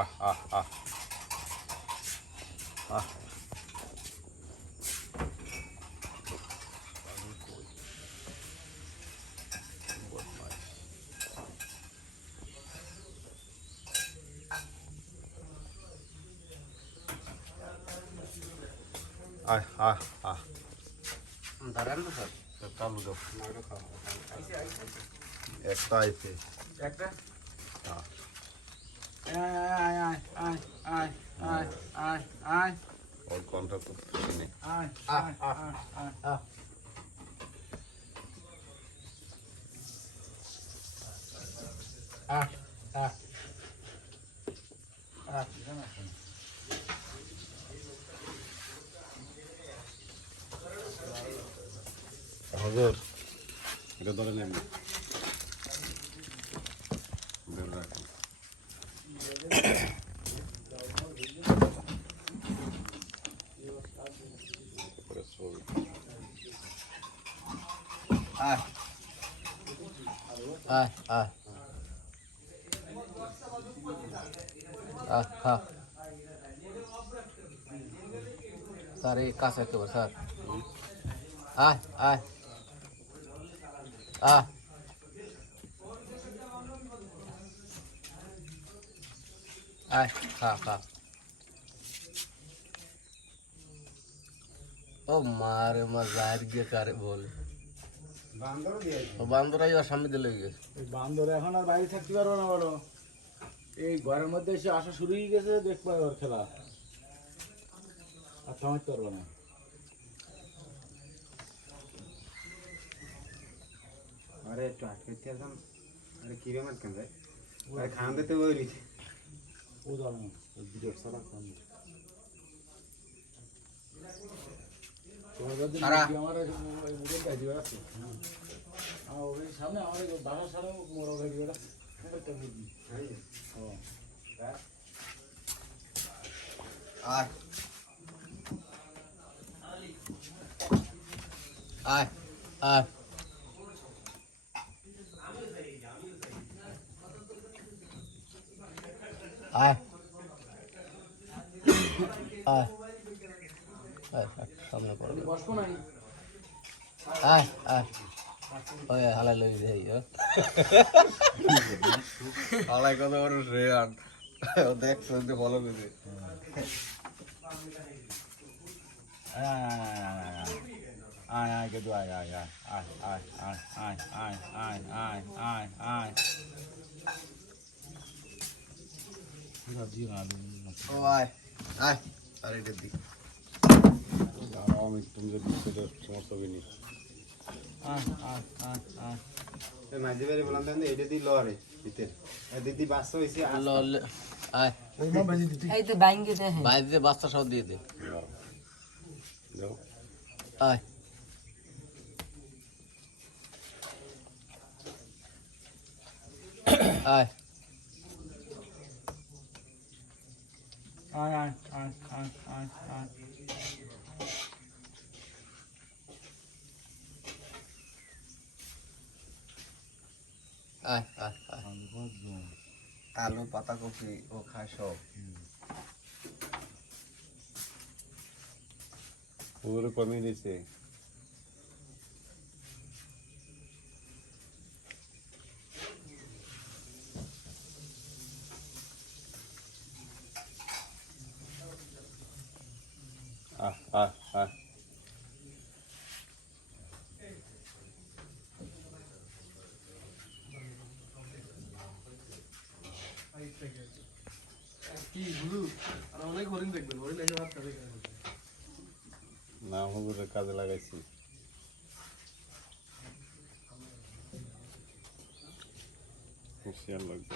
আহ আহ আহ আহ আহ আহ আহ ধরেন তো স্যার চালু দাও একটা আইছে একটা হ্যাঁ আয় আয় আয় আয় আয় আয় আয় ওর কন্ট্রাক্ট করতে নেই আয় আয় আয় আয় আয় আয় হুজুর এটা ধরে নেন ধরে রাখুন আয় আয় আয় হ্যাঁ স্যার এই কাছে একেবারে স্যার আয় আয় আয় আয় খা খা ও মারে মা জাহির গিয়ে কারে বল বান্দরাই ওর সামনে দিলে গেছে বান্দর এখন আর বাইরে থাকতে পারবো না বলো এই ঘরের মধ্যে এসে আসা শুরু হয়ে গেছে দেখবো ওর খেলা আর থামাতে পারবো না আরে একটু আটকে দিতাম আরে কিরে মার কেন যায় আরে খান দিতে ওই রইছে ও জানো ভিডিও সারা খান তোমার যদি আমার মোবাইল গাড়ি আছে আমার ওই সামনে আমার বাসার সামনে মোড় গাড়ি আছে একটা বুদ্ধি হ্যাঁ আয় আয় আয় আয় আয় আয় সামনে পড়ো বসবো নাই আয় আয় ওই হালাই লই দেই হালাই কথা বড় রেয়ান দেখছো যে ভালো করে আয় আয় গেদু আয় আয় আয় আয় আয় আয় আয় আয় আয় আয় আয় ও আয় আয় আরে দিদি আমি তুমি যদি সেটা সমস্যা হবে নি আয় আয় আয় আয় মাঝে বেরে বললাম দেন এইটা দি লরে ভিতর দিদি বাচ্চা হইছে লল আয় এই তো ব্যাংকে দে বাইরে দিয়ে বাচ্চা সব দিয়ে দে যাও আয় আয় আয় আয় আয় আয় আয় আয় আয় আয় আয় আলু পাতাকপি ও খায় সব পুরো কমিয়ে দিয়েছে আহ আহ আহ কি গুরু আর অনেক হরিণ দেখবেন হরিণ এসে ভাত খাবে না হুজুরের কাজে লাগাইছি হুঁশিয়ার লাগবে